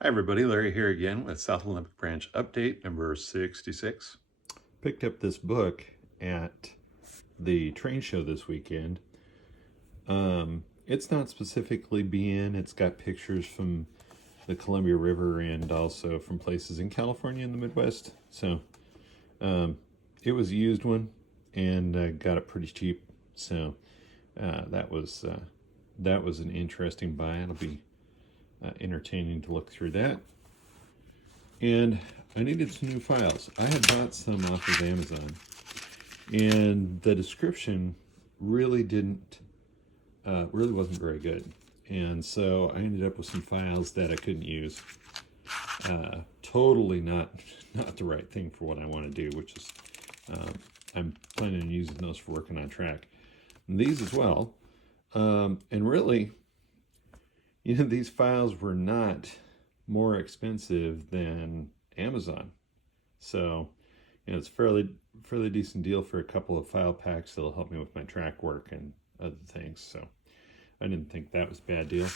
Hi everybody, Larry here again with South Olympic Branch update number 66. Picked up this book at the train show this weekend. It's not specifically BN, it's got pictures from the Columbia River and also from places in California and the Midwest. So it was a used one and got it pretty cheap. So that was an interesting buy. It'll be entertaining to look through that. And I needed some new files. I had bought some off of Amazon, and the description really wasn't very good. And so I ended up with some files that I couldn't use. Totally not the right thing for what I want to do, which is I'm planning on using those for working on track. And these as well. And really, these files were not more expensive than Amazon. So, it's fairly decent deal for a couple of file packs that'll help me with my track work and other things. So I didn't think that was a bad deal.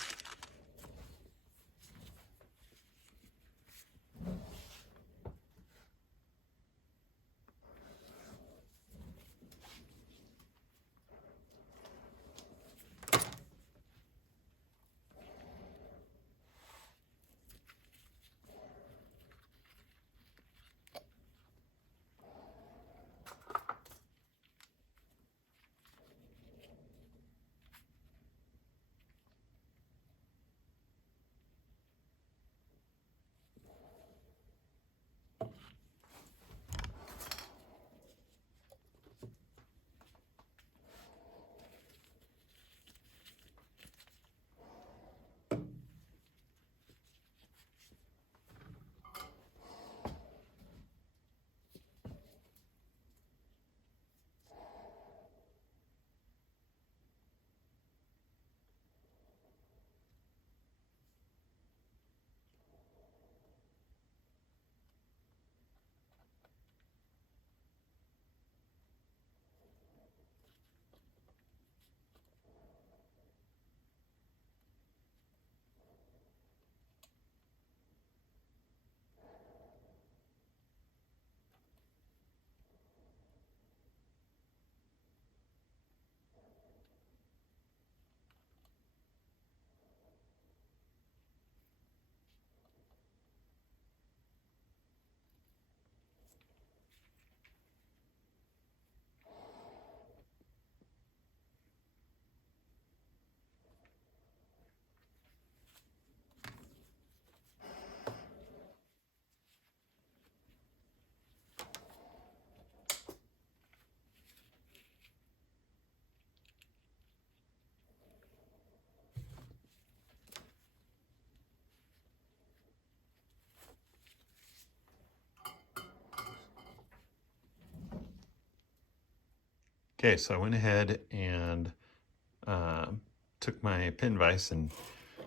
Okay, so I went ahead and took my pin vise and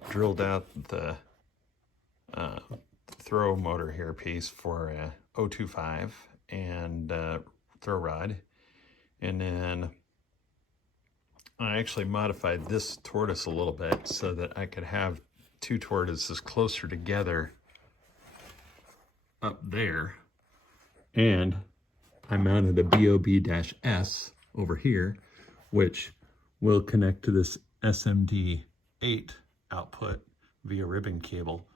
drilled out the throw motor here piece for a 025 and throw rod. And then I actually modified this tortoise a little bit so that I could have two tortoises closer together up there. And I mounted a BOB-S over here, which will connect to this SMD8 output via ribbon cable,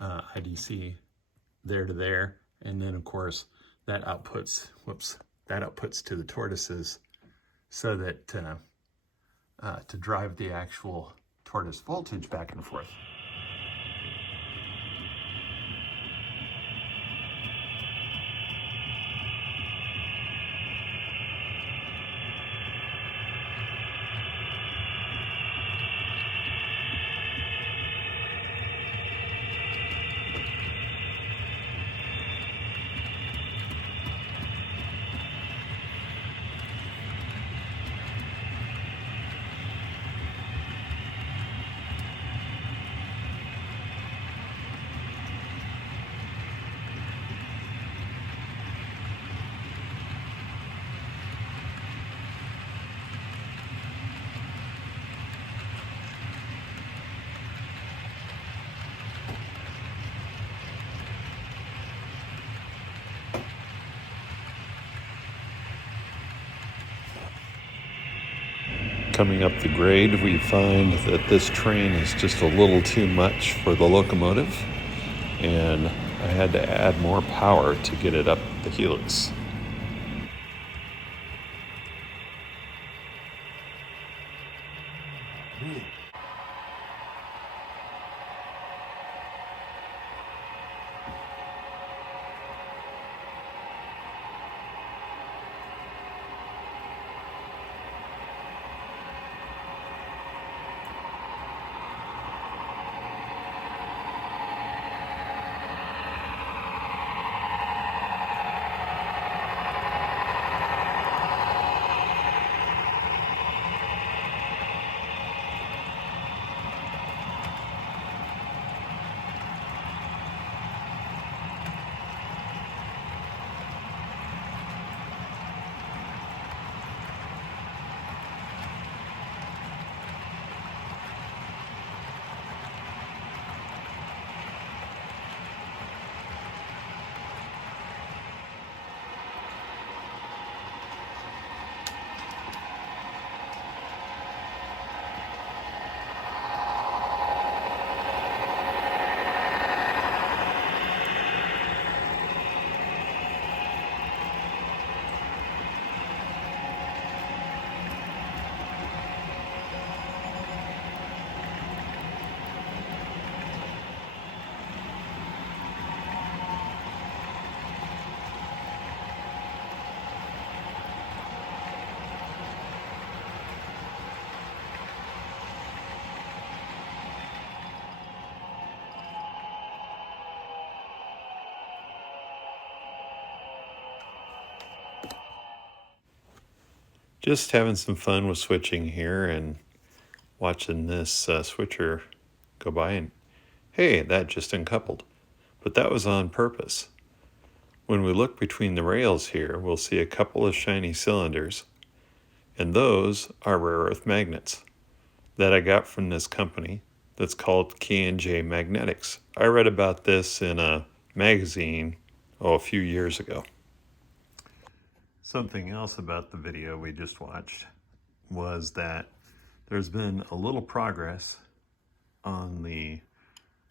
IDC, there to there. And then of course that outputs to the tortoises so that to drive the actual tortoise voltage back and forth. coming up the grade, we find that this train is just a little too much for the locomotive, and I had to add more power to get it up the helix. Just having some fun with switching here and watching this switcher go by, and hey, that just uncoupled. But that was on purpose. When we look between the rails here, we'll see a couple of shiny cylinders, and those are rare earth magnets that I got from this company that's called K&J Magnetics. I read about this in a magazine, a few years ago. Something else about the video we just watched was that there's been a little progress on the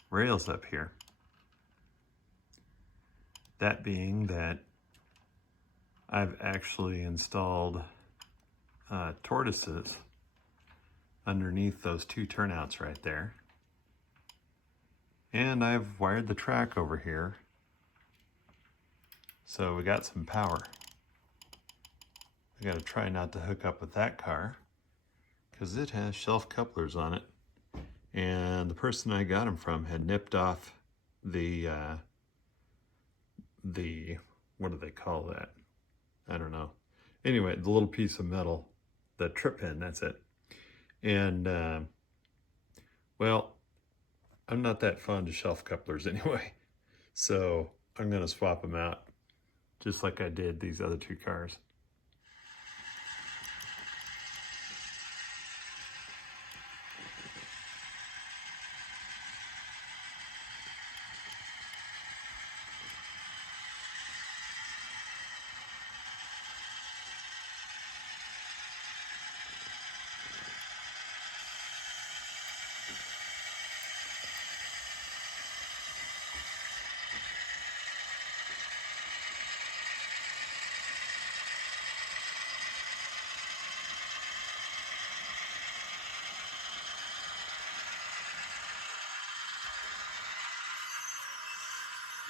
rails up here. That being that I've actually installed tortoises underneath those two turnouts right there. And I've wired the track over here. So we got some power. I gotta try not to hook up with that car because it has shelf couplers on it. And the person I got them from had nipped off the what do they call that? I don't know. Anyway, the little piece of metal, the trip pin, that's it. And well, I'm not that fond of shelf couplers anyway. So I'm gonna swap them out just like I did these other two cars.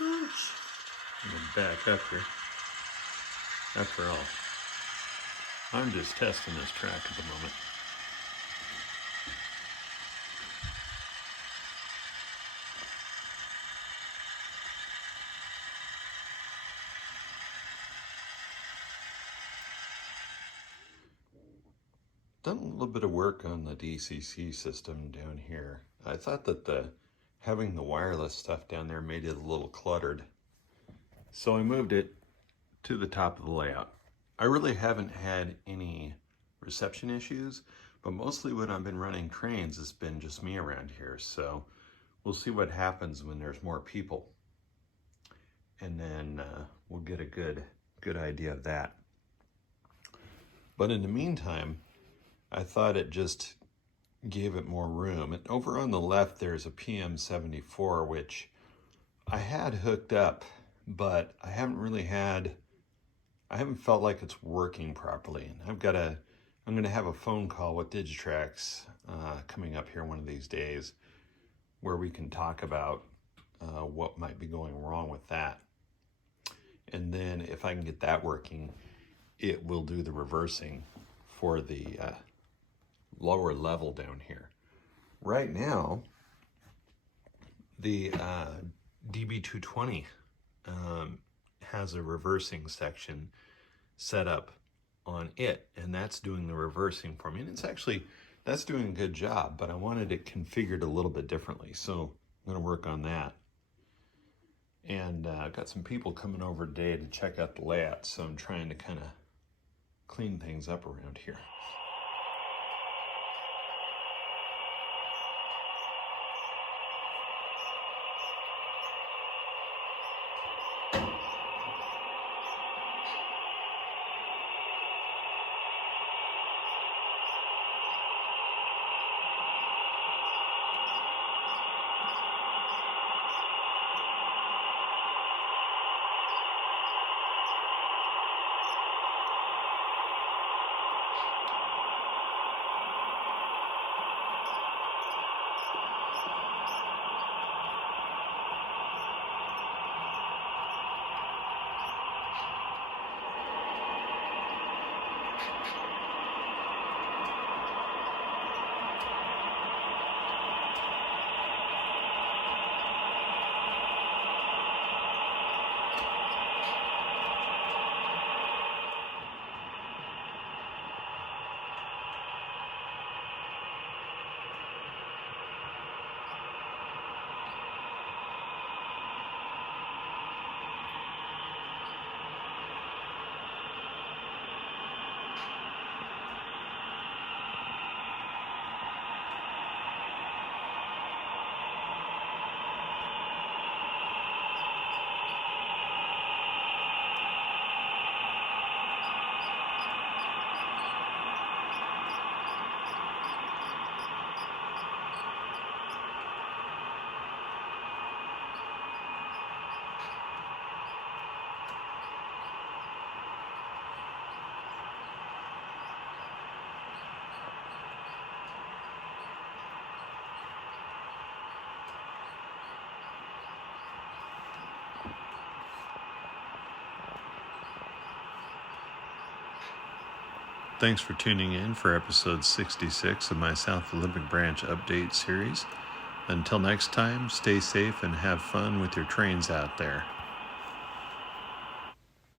I'm gonna back up here. After all, I'm just testing this track at the moment. Done a little bit of work on the DCC system down here. I thought that having the wireless stuff down there made it a little cluttered. So I moved it to the top of the layout. I really haven't had any reception issues, but mostly when I've been running trains, it's been just me around here. So we'll see what happens when there's more people. And then we'll get a good idea of that. But in the meantime, I thought it just gave it more room. And over on the left, there's a PM74, which I had hooked up, but I haven't felt like it's working properly. And I'm going to have a phone call with Digitrax coming up here one of these days where we can talk about what might be going wrong with that. And then if I can get that working, it will do the reversing for the lower level down here. Right now, the DB220 has a reversing section set up on it, and that's doing the reversing for me. And that's doing a good job, but I wanted it configured a little bit differently. So I'm going to work on that. And I've got some people coming over today to check out the layout, so I'm trying to kind of clean things up around here. Thanks for tuning in for episode 66 of my South Olympic Branch update series. Until next time, stay safe and have fun with your trains out there.